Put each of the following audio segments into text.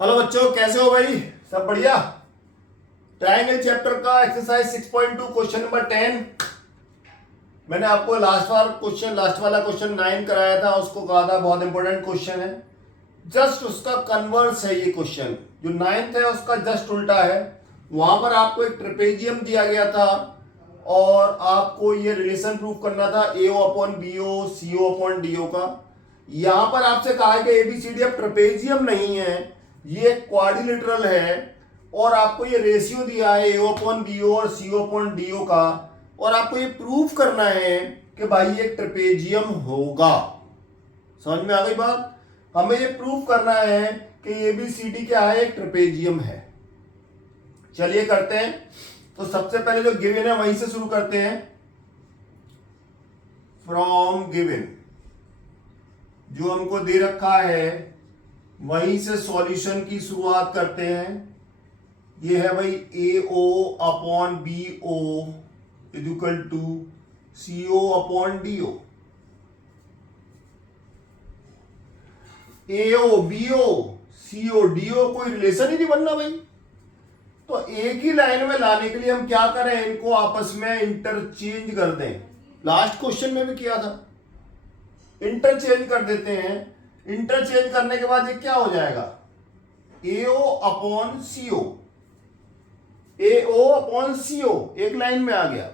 Hello बच्चों, कैसे हो भाई? सब बढ़िया। ट्रायंगल चैप्टर का एक्सरसाइज 6.2 क्वेश्चन नंबर 10। मैंने आपको लास्ट वाला क्वेश्चन 9 कराया था, उसको कहा था बहुत इंपॉर्टेंट क्वेश्चन है। जस्ट उसका कन्वर्स है ये क्वेश्चन। जो 9th है उसका जस्ट उल्टा है। वहां पर आपको एक ट्रेपेजियम दिया गया था और आपको ये रिलेशन प्रूव करना था AO upon BO CO upon DO का। यहां पर आपसे कहा है कि ABCD अब ट्रेपेजियम नहीं है, ये क्वाड्रिलेटरल है और आपको ये रेशियो दिया है AO अपॉन BO और CO अपॉन DO का, और आपको ये प्रूव करना है कि भाई ये ट्रेपेजियम होगा। समझ में आ गई बात? हमें ये प्रूव करना है कि ABCD क्या है, एक ट्रेपेजियम है। चलिए करते हैं। तो सबसे पहले जो गिवन है वहीं से शुरू करते हैं। फ्रॉम गिवन, जो हमको दे रखा है वहीं से सॉल्यूशन की शुरुआत करते हैं। ये है भाई AO upon BO equal to CO upon DO। AO BO CO DO कोई रिलेशन ही नहीं बनना भाई। तो एक ही लाइन में लाने के लिए हम क्या करें, इनको आपस में इंटरचेंज कर दें। लास्ट क्वेश्चन में भी किया था, इंटरचेंज कर देते हैं। इंटरचेंज करने के बाद ये क्या हो जाएगा, AO upon CO, AO upon CO एक लाइन में आ गया।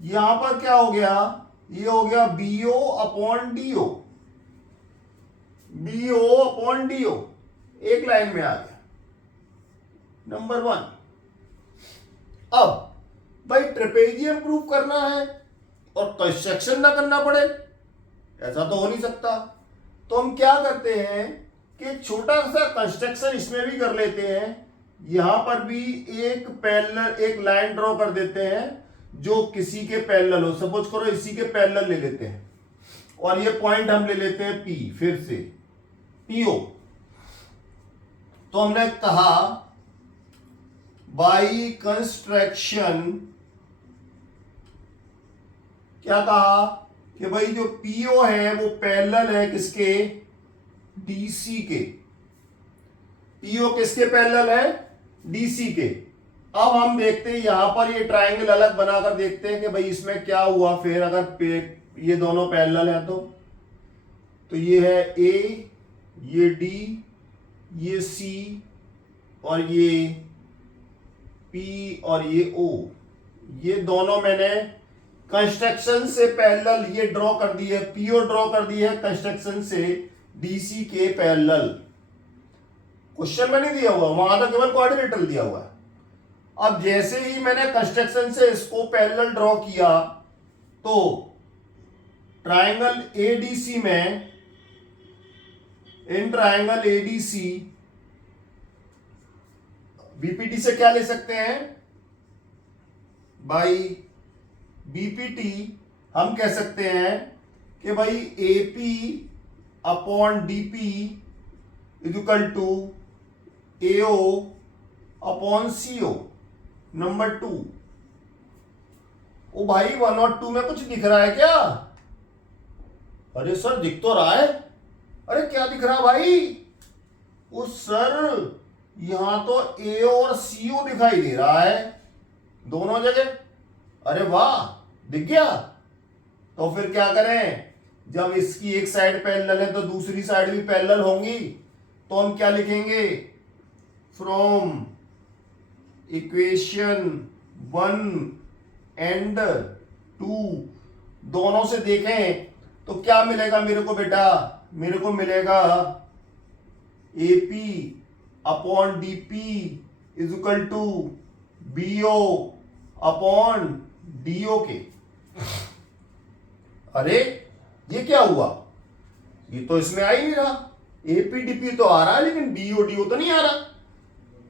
यहां पर क्या हो गया, ये हो गया BO upon DO, BO upon DO एक लाइन में आ गया। नंबर 1। अब भाई ट्रेपेजियम प्रूव करना है और कंस्ट्रक्शन ना करना पड़े, ऐसा तो हो नहीं सकता। तो हम क्या करते हैं कि छोटा सा कंस्ट्रक्शन इसमें भी कर लेते हैं। यहां पर भी एक पैरेलल, एक लाइन ड्रॉ कर देते हैं जो किसी के पैरेलल हो। सपोज करो इसी के पैरेलल ले लेते हैं और ये पॉइंट हम ले लेते हैं P, फिर से PO। तो हमने कहा बाई कंस्ट्रक्शन, क्या कहा कि भाई जो PO है वो पैरेलल है किसके, DC के। PO किसके पैरेलल है, DC के। अब हम देखते हैं यहां पर ये ट्रायंगल अलग बनाकर देखते हैं कि भाई इसमें क्या हुआ। फिर अगर ये दोनों पैरेलल है तो ये है A, ये D, ये C और ये P और ये O। ये दोनों मैंने कंस्ट्रक्शन से पैरेलल ये ड्रॉ कर दी है, PO ड्रॉ कर दी है कंस्ट्रक्शन से DC के पैरेलल। क्वेश्चन में नहीं दिया हुआ, वहां तो केवल क्वाड्रिलेटरल दिया हुआ है। अब जैसे ही मैंने कंस्ट्रक्शन से इसको पैरेलल ड्रॉ किया तो ट्रायंगल ADC में, इन ट्रायंगल ADC BPT से क्या ले सकते हैं भाई, BPT हम कह सकते हैं कि भाई AP upon DP equal to AO upon CO। Number 2। ओ भाई 1 और 2 में कुछ दिख रहा है क्या? अरे सर दिख तो रहा है। अरे क्या दिख रहा भाई? उस सर यहां तो AO और CO दिखाई दे रहा है दोनों जगह। अरे वाह, दिख गया। तो फिर क्या करें, जब इसकी एक साइड पैरेलल है तो दूसरी साइड भी पैरेलल होंगी। तो हम क्या लिखेंगे, फ्रॉम इक्वेशन 1 एंड 2 दोनों से देखें तो क्या मिलेगा मेरे को बेटा, मेरे को मिलेगा AP upon DP is equal to BO upon DO के। अरे ये क्या हुआ, ये तो इसमें आ ही नहीं रहा। APDP तो आ रहा है लेकिन BO DO तो नहीं आ रहा।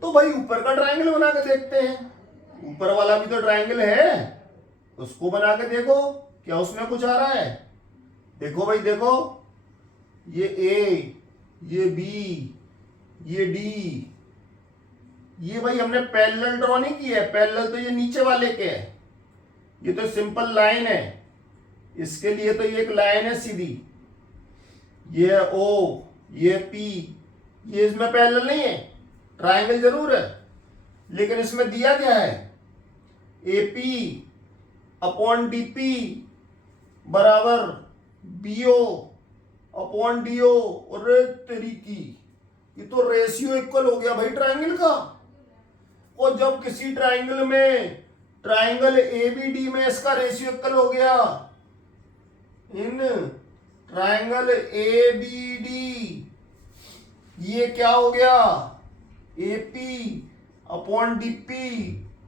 तो भाई ऊपर का ट्रायंगल बना के देखते हैं, ऊपर वाला भी तो ट्रायंगल है, उसको बना के देखो क्या उसमें कुछ आ रहा है। देखो भाई देखो, ये A, ये B, ये D, ये भाई हमने पैरेलल ड्रॉ नहीं किया है। पैरेलल तो ये नीचे वाले के है, ये तो सिंपल लाइन है। इसके लिए तो ये एक लाइन है सीधी, ये है O, ये P, ये इसमें पैरेलल नहीं है, ट्राइंगल जरूर है, लेकिन इसमें दिया क्या है, AP अपॉन DP बराबर BO अपॉन DO। और तेरी की, ये तो रेशियो इक्वल हो गया भाई ट्राइंगल का। और जब किसी ट्राइंगल में, ट्राइंगल ABD में इसका रेशियो इक्वल हो गया, इन ट्राइंगल ABD, ये क्या हो गया, AP upon DP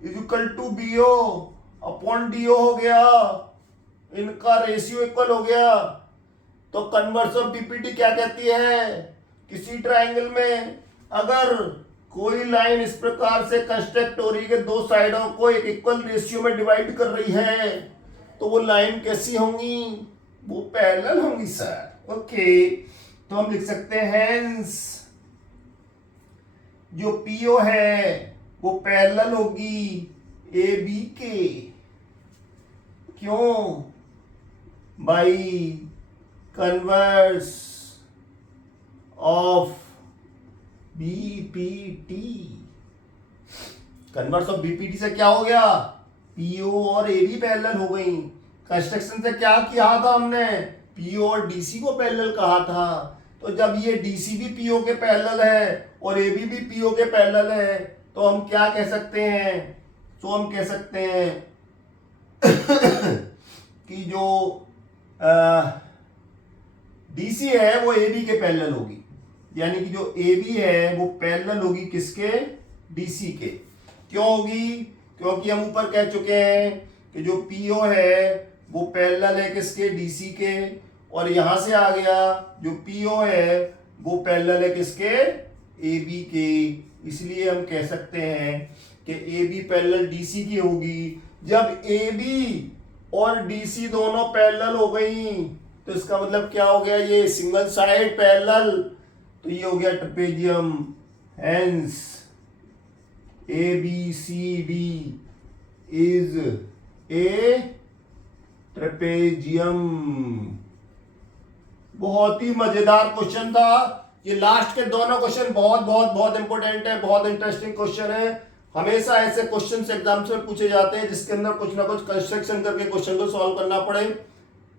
is equal to BO upon DO हो गया, इनका रेशियो इक्वल हो गया। तो कन्वर्स ऑफ BPT क्या कहती है, किसी ट्राइंगल में अगर कोई लाइन इस प्रकार से कंस्ट्रक्ट हो रही है कि दो साइडों को एक इक्वल रेशियो में डिवाइड कर रही है, तो वो लाइन कैसी होंगी, वो पैरेलल होंगी सर। ओके, तो हम लिख सकते हैं हेंस जो PO है वो पैरेलल होगी AB के। क्यों, by converse of BPT। Converse of BPT से क्या हो गया, PO और AB पैरेलल हो गई। कंस्ट्रक्शन से क्या किया था हमने, PO और DC को पैरेलल कहा था। तो जब ये DC भी PO के पैरेलल है और AB भी PO के पैरेलल है, तो हम क्या कह सकते हैं, तो हम कह सकते हैं कि जो DC है वो AB के पैरेलल होगी, यानी कि जो AB है वो पैरेलल होगी किसके, DC के। क्यों होगी, क्योंकि हम ऊपर कह चुके हैं कि जो PO है वो पैरेलल है किसके, DC के, और यहां से आ गया जो PO है वो पैरेलल है किसके, AB के। इसलिए हम कह सकते हैं कि AB पैरेलल DC की होगी। जब AB और DC दोनों पैरेलल हो गई तो इसका मतलब क्या हो गया, ये सिंगल साइड पैरेलल, तो ये हो गया trapezium. Hence ABCD is a trapezium. बहुत ही मजेदार क्वेश्चन था ये। लास्ट के दोनों क्वेश्चन बहुत बहुत बहुत इंपॉर्टेंट है, बहुत इंटरेस्टिंग क्वेश्चन है। हमेशा ऐसे क्वेश्चन एग्जाम्स में पूछे जाते हैं जिसके अंदर कुछ ना कुछ कंस्ट्रक्शन करके क्वेश्चन को सॉल्व करना पड़े।